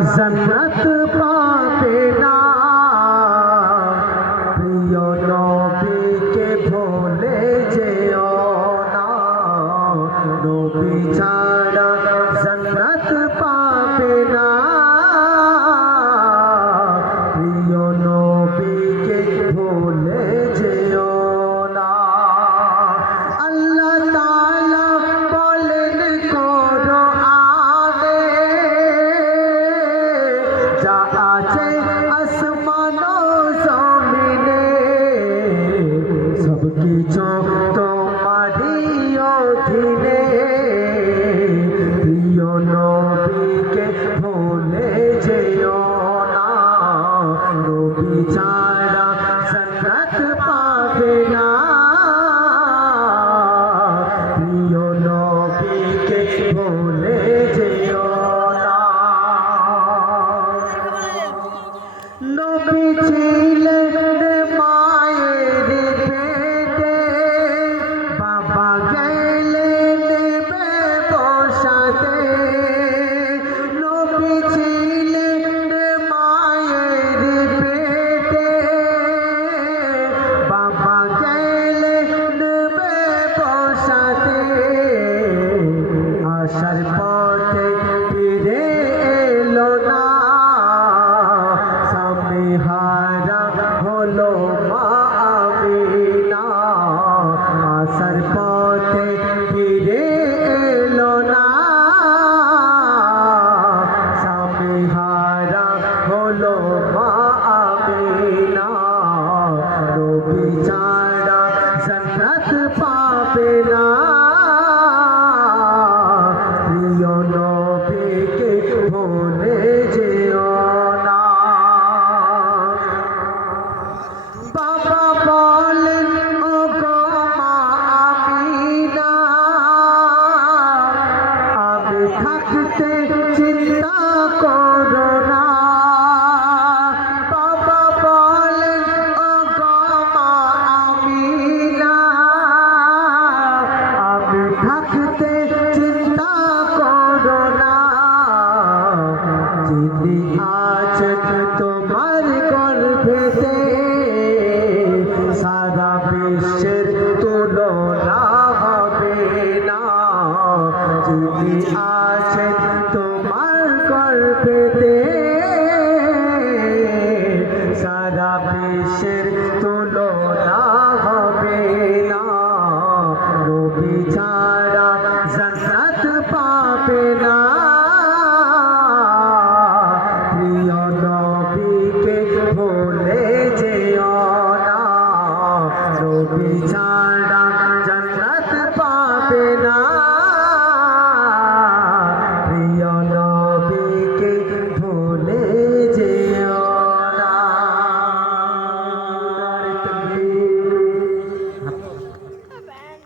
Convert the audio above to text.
জন্নত পাবে না। প্রিয় নবীকে ভোলে যেও না। নবী ছাড়া জন্নত পা পাশে